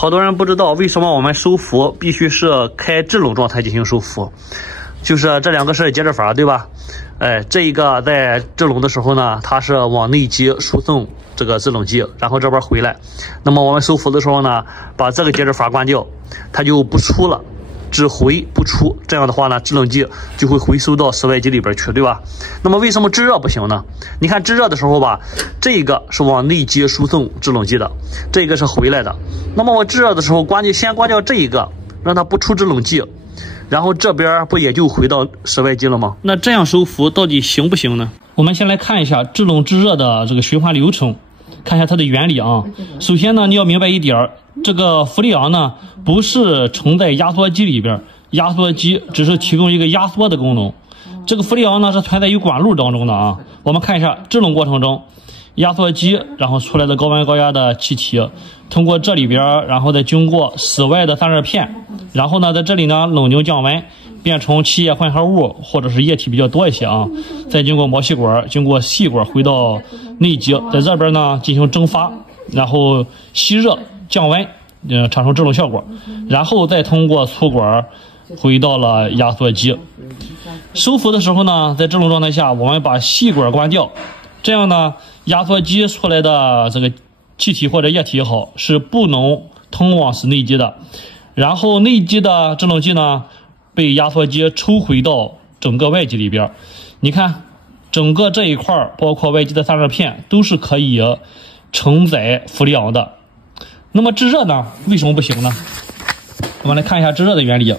好多人不知道为什么我们收腹必须是开制冷状态进行收腹，就是这两个是接着阀，对吧？这一个在制冷的时候呢，它是往内机输送这个制冷剂，然后这边回来。那么我们收腹的时候呢，把这个接着阀关掉，它就不出了。只回不出，这样的话呢，制冷剂就会回收到室外机里边去，对吧？那么为什么制热不行呢？你看制热的时候吧，这个是往内机输送制冷剂的，这个是回来的。那么我制热的时候先关掉这一个，让它不出制冷剂，然后这边不也就回到室外机了吗？那这样收腹到底行不行呢？我们先来看一下制冷制热的这个循环流程，看一下它的原理啊。首先呢，你要明白一点，这个氟利昂呢不是盛在压缩机里边，压缩机只是提供一个压缩的功能。这个氟利昂呢是存在于管路当中的啊。我们看一下制冷过程中，压缩机然后出来的高温高压的气体，通过这里边，然后再经过室外的散热片，然后呢在这里呢冷凝降温，变成气液混合物或者是液体比较多一些啊，再经过毛细管，经过细管回到内机，在这边呢进行蒸发，然后吸热降温，产生制冷效果，然后再通过粗管回到了压缩机。收腹的时候呢，在制冷状态下，我们把细管关掉，这样呢，压缩机出来的这个气体或者液体也好，是不能通往室内机的。然后内机的制冷剂呢，被压缩机抽回到整个外机里边。你看，整个这一块，包括外机的散热片，都是可以承载氟利昂的。那么制热呢，为什么不行呢？我们来看一下制热的原理。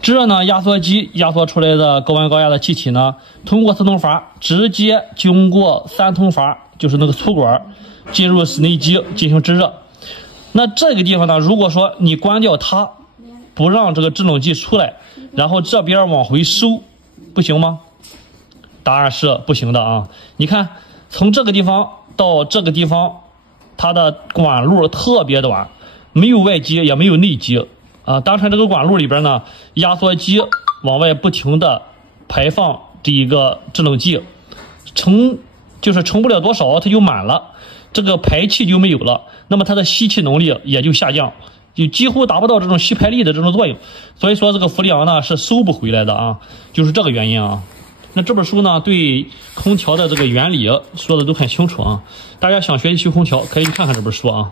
制热呢，压缩机压缩出来的高温高压的气体呢，通过4通阀直接经过3通阀，就是那个粗管，进入室内机进行制热。那这个地方呢，如果说你关掉它，不让这个制冷剂出来，然后这边往回收，不行吗？答案是不行的啊！你看，从这个地方到这个地方，它的管路特别短，没有外机也没有内机啊。当成这个管路里边呢，压缩机往外不停的排放这一个制冷剂，盛不了多少，它就满了，这个排气就没有了，那么它的吸气能力也就下降，就几乎达不到这种吸排力的这种作用。所以说这个氟利昂呢是收不回来的啊，就是这个原因啊。那这本书呢，对空调的这个原理说的都很清楚啊，大家想学习空调可以看看这本书啊。